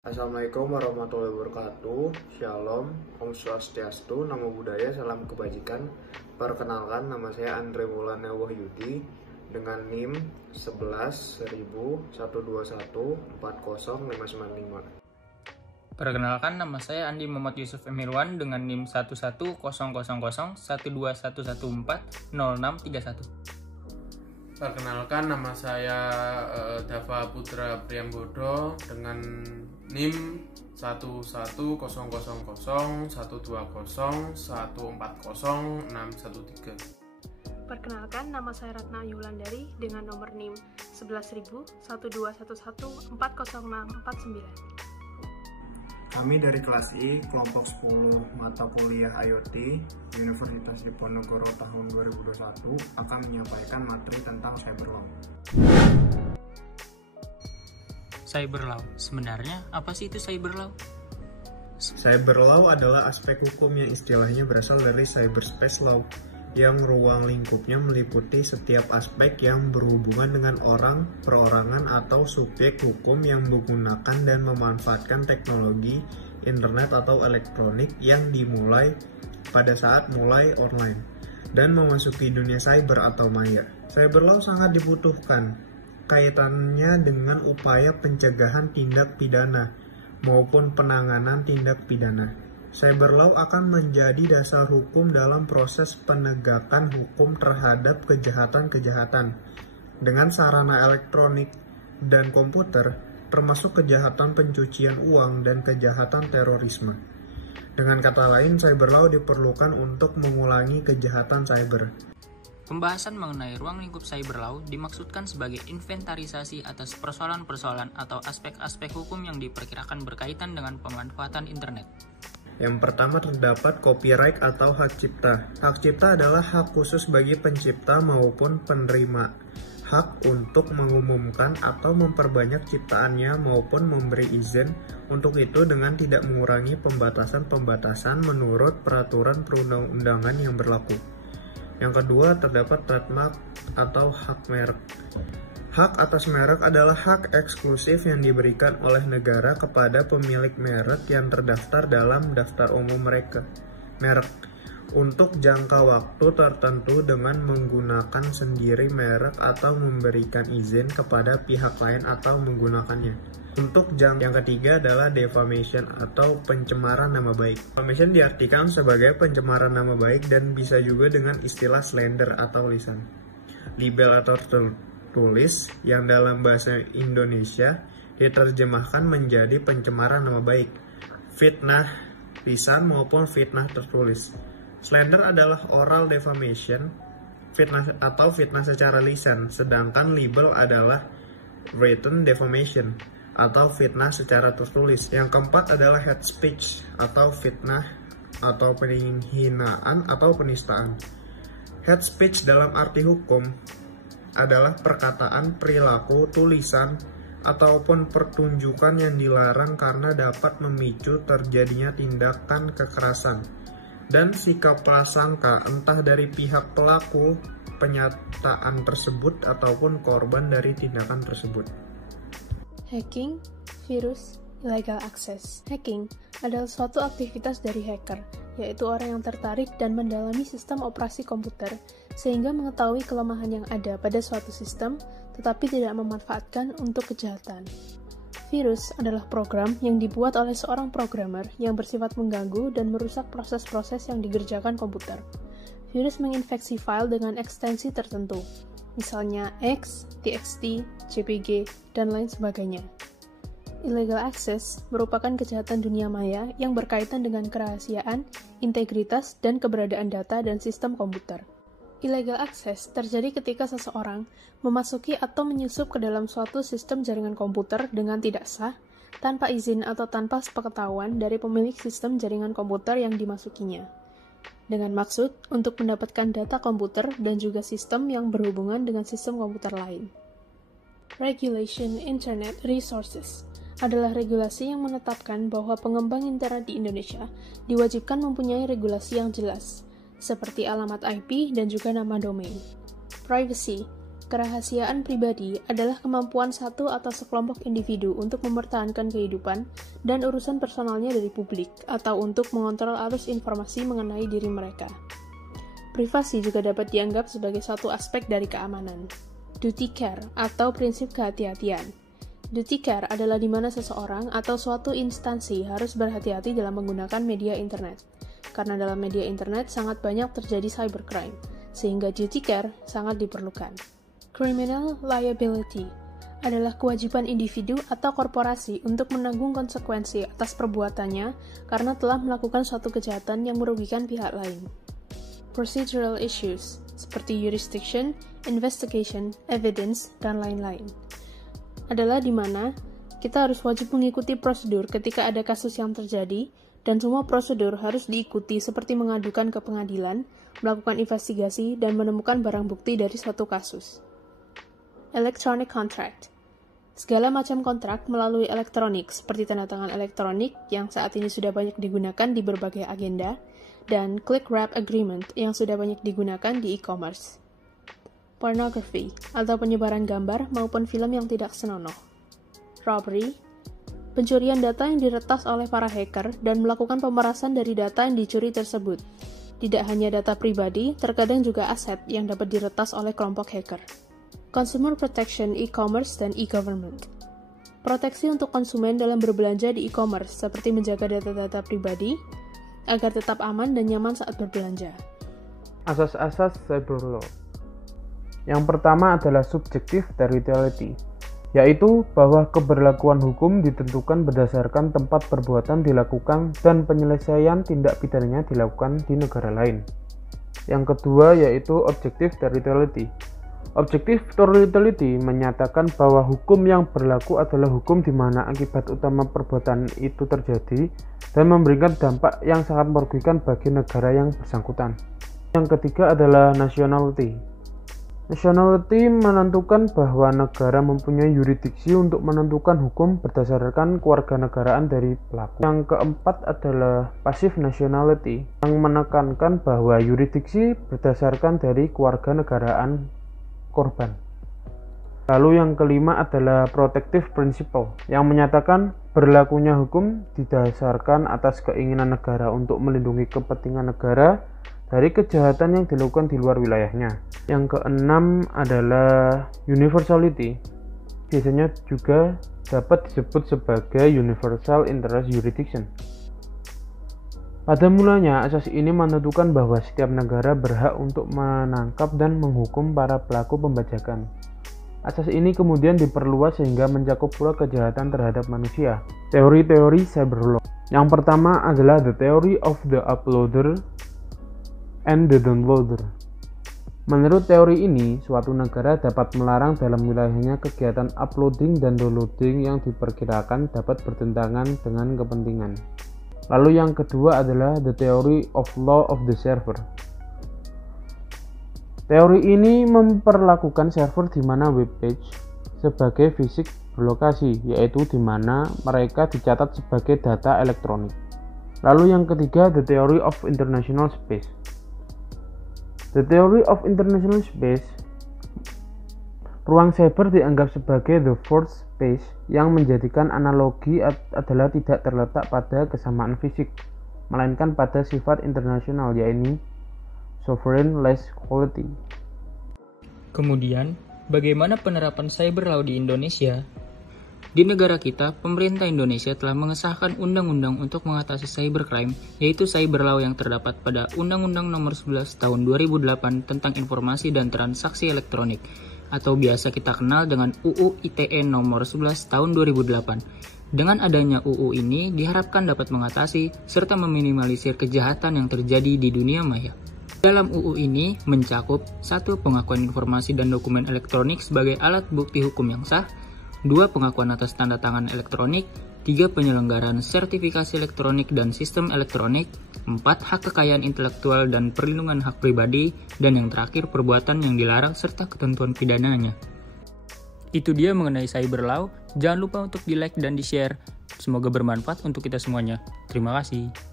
Assalamualaikum warahmatullahi wabarakatuh. Shalom, Om Swastiastu, Namo Buddhaya, Salam Kebajikan. Perkenalkan, nama saya Andre Maulana Wahyudi dengan NIM 11.121.40.595. Perkenalkan, nama saya Andi Muhammad Yusuf Emirwan dengan NIM 11.000.121.114.0631. Perkenalkan, nama saya Dava Putra Priambodo dengan NIM 11.000.120.140.140.613. Perkenalkan, nama saya Ratna Yulandari dengan nomor NIM 11.121.140.649. Kami dari kelas I, kelompok 10 mata kuliah IoT, Universitas Diponegoro tahun 2021 akan menyampaikan materi tentang cyberlaw. Cyberlaw, sebenarnya apa sih itu cyberlaw? Cyberlaw adalah aspek hukum yang istilahnya berasal dari cyberspace law, yang ruang lingkupnya meliputi setiap aspek yang berhubungan dengan orang, perorangan, atau subjek hukum yang menggunakan dan memanfaatkan teknologi, internet atau elektronik yang dimulai pada saat mulai online dan memasuki dunia cyber atau maya. Cyberlaw sangat dibutuhkan kaitannya dengan upaya pencegahan tindak pidana maupun penanganan tindak pidana. Cyberlaw akan menjadi dasar hukum dalam proses penegakan hukum terhadap kejahatan-kejahatan dengan sarana elektronik dan komputer, termasuk kejahatan pencucian uang dan kejahatan terorisme. Dengan kata lain, cyberlaw diperlukan untuk mengulangi kejahatan cyber. Pembahasan mengenai ruang lingkup cyberlaw dimaksudkan sebagai inventarisasi atas persoalan-persoalan atau aspek-aspek hukum yang diperkirakan berkaitan dengan pemanfaatan internet. Yang pertama terdapat copyright atau hak cipta. Hak cipta adalah hak khusus bagi pencipta maupun penerima. Hak untuk mengumumkan atau memperbanyak ciptaannya maupun memberi izin untuk itu dengan tidak mengurangi pembatasan-pembatasan menurut peraturan perundang-undangan yang berlaku. Yang kedua terdapat trademark atau hak merek. Hak atas merek adalah hak eksklusif yang diberikan oleh negara kepada pemilik merek yang terdaftar dalam daftar umum merek untuk jangka waktu tertentu dengan menggunakan sendiri merek atau memberikan izin kepada pihak lain atau menggunakannya. Untuk yang ketiga adalah defamation atau pencemaran nama baik. Defamation diartikan sebagai pencemaran nama baik dan bisa juga dengan istilah slander atau lisan. Libel atau tulis yang dalam bahasa Indonesia diterjemahkan menjadi pencemaran nama baik, fitnah lisan maupun fitnah tertulis. Slander adalah oral defamation, fitnah atau fitnah secara lisan, sedangkan libel adalah written defamation atau fitnah secara tertulis. Yang keempat adalah hate speech atau fitnah atau penghinaan atau penistaan. Hate speech dalam arti hukum adalah perkataan, perilaku, tulisan, ataupun pertunjukan yang dilarang karena dapat memicu terjadinya tindakan kekerasan dan sikap prasangka entah dari pihak pelaku penyataan tersebut ataupun korban dari tindakan tersebut. Hacking, virus, illegal access. Hacking adalah suatu aktivitas dari hacker, yaitu orang yang tertarik dan mendalami sistem operasi komputer sehingga mengetahui kelemahan yang ada pada suatu sistem tetapi tidak memanfaatkan untuk kejahatan. Virus adalah program yang dibuat oleh seorang programmer yang bersifat mengganggu dan merusak proses-proses yang dikerjakan komputer. Virus menginfeksi file dengan ekstensi tertentu, misalnya X, TXT, JPG, dan lain sebagainya. Illegal access merupakan kejahatan dunia maya yang berkaitan dengan kerahasiaan, integritas, dan keberadaan data dan sistem komputer. Illegal access terjadi ketika seseorang memasuki atau menyusup ke dalam suatu sistem jaringan komputer dengan tidak sah, tanpa izin atau tanpa sepengetahuan dari pemilik sistem jaringan komputer yang dimasukinya, dengan maksud untuk mendapatkan data komputer dan juga sistem yang berhubungan dengan sistem komputer lain. Regulation Internet Resources adalah regulasi yang menetapkan bahwa pengembang internet di Indonesia diwajibkan mempunyai regulasi yang jelas, seperti alamat IP dan juga nama domain. Privacy Kerahasiaan pribadi adalah kemampuan satu atau sekelompok individu untuk mempertahankan kehidupan dan urusan personalnya dari publik, atau untuk mengontrol arus informasi mengenai diri mereka. Privasi juga dapat dianggap sebagai satu aspek dari keamanan. Duty care atau prinsip kehati-hatian. Duty care adalah di mana seseorang atau suatu instansi harus berhati-hati dalam menggunakan media internet. Karena dalam media internet sangat banyak terjadi cybercrime, sehingga duty care sangat diperlukan. Criminal liability adalah kewajiban individu atau korporasi untuk menanggung konsekuensi atas perbuatannya karena telah melakukan suatu kejahatan yang merugikan pihak lain. Procedural issues seperti jurisdiction, investigation, evidence, dan lain-lain adalah di mana kita harus wajib mengikuti prosedur ketika ada kasus yang terjadi, dan semua prosedur harus diikuti seperti mengadukan ke pengadilan, melakukan investigasi, dan menemukan barang bukti dari suatu kasus. Electronic contract. Segala macam kontrak melalui elektronik, seperti tanda tangan elektronik yang saat ini sudah banyak digunakan di berbagai agenda, dan click wrap agreement yang sudah banyak digunakan di e-commerce. Pornography, atau penyebaran gambar maupun film yang tidak senonoh. Robbery, pencurian data yang diretas oleh para hacker dan melakukan pemerasan dari data yang dicuri tersebut. Tidak hanya data pribadi, terkadang juga aset yang dapat diretas oleh kelompok hacker. Consumer protection e-commerce dan e-government. Proteksi untuk konsumen dalam berbelanja di e-commerce, seperti menjaga data-data pribadi, agar tetap aman dan nyaman saat berbelanja. Asas-asas cyber law. Yang pertama adalah subjective territoriality, yaitu bahwa keberlakuan hukum ditentukan berdasarkan tempat perbuatan dilakukan dan penyelesaian tindak pidananya dilakukan di negara lain. Yang kedua yaitu objective territoriality. Objective territoriality menyatakan bahwa hukum yang berlaku adalah hukum di mana akibat utama perbuatan itu terjadi dan memberikan dampak yang sangat merugikan bagi negara yang bersangkutan. Yang ketiga adalah nationality. Nationality menentukan bahwa negara mempunyai yurisdiksi untuk menentukan hukum berdasarkan kewarganegaraan dari pelaku. Yang keempat adalah passive nationality, yang menekankan bahwa yurisdiksi berdasarkan dari kewarganegaraan korban. Lalu yang kelima adalah protective principle, yang menyatakan berlakunya hukum didasarkan atas keinginan negara untuk melindungi kepentingan negara dari kejahatan yang dilakukan di luar wilayahnya. Yang keenam adalah universality, biasanya juga dapat disebut sebagai universal interest jurisdiction. Pada mulanya, asas ini menentukan bahwa setiap negara berhak untuk menangkap dan menghukum para pelaku pembajakan. Asas ini kemudian diperluas sehingga mencakup pula kejahatan terhadap manusia. Teori-teori cyber law. Yang pertama adalah the theory of the uploader and the downloader. Menurut teori ini, suatu negara dapat melarang dalam wilayahnya kegiatan uploading dan downloading yang diperkirakan dapat bertentangan dengan kepentingan. Lalu yang kedua adalah the theory of law of the server. Teori ini memperlakukan server di mana web page sebagai fisik berlokasi, yaitu di mana mereka dicatat sebagai data elektronik. Lalu yang ketiga, the theory of international space. The theory of international space, ruang cyber dianggap sebagai the fourth space yang menjadikan analogi adalah tidak terletak pada kesamaan fisik, melainkan pada sifat internasional, yaitu sovereign-less quality. Kemudian, bagaimana penerapan cyber law di Indonesia? Di negara kita, pemerintah Indonesia telah mengesahkan undang-undang untuk mengatasi cybercrime, yaitu cyber law yang terdapat pada Undang-Undang Nomor 11 Tahun 2008 tentang Informasi dan Transaksi Elektronik, atau biasa kita kenal dengan UU ITE Nomor 11 Tahun 2008. Dengan adanya UU ini diharapkan dapat mengatasi serta meminimalisir kejahatan yang terjadi di dunia maya. Dalam UU ini mencakup 1. Pengakuan informasi dan dokumen elektronik sebagai alat bukti hukum yang sah, 2. Pengakuan atas tanda tangan elektronik, 3. Penyelenggaraan sertifikasi elektronik dan sistem elektronik, 4. Hak kekayaan intelektual dan perlindungan hak pribadi, dan yang terakhir perbuatan yang dilarang serta ketentuan pidananya. Itu dia mengenai cyber law. Jangan lupa untuk di like dan di share. Semoga bermanfaat untuk kita semuanya. Terima kasih.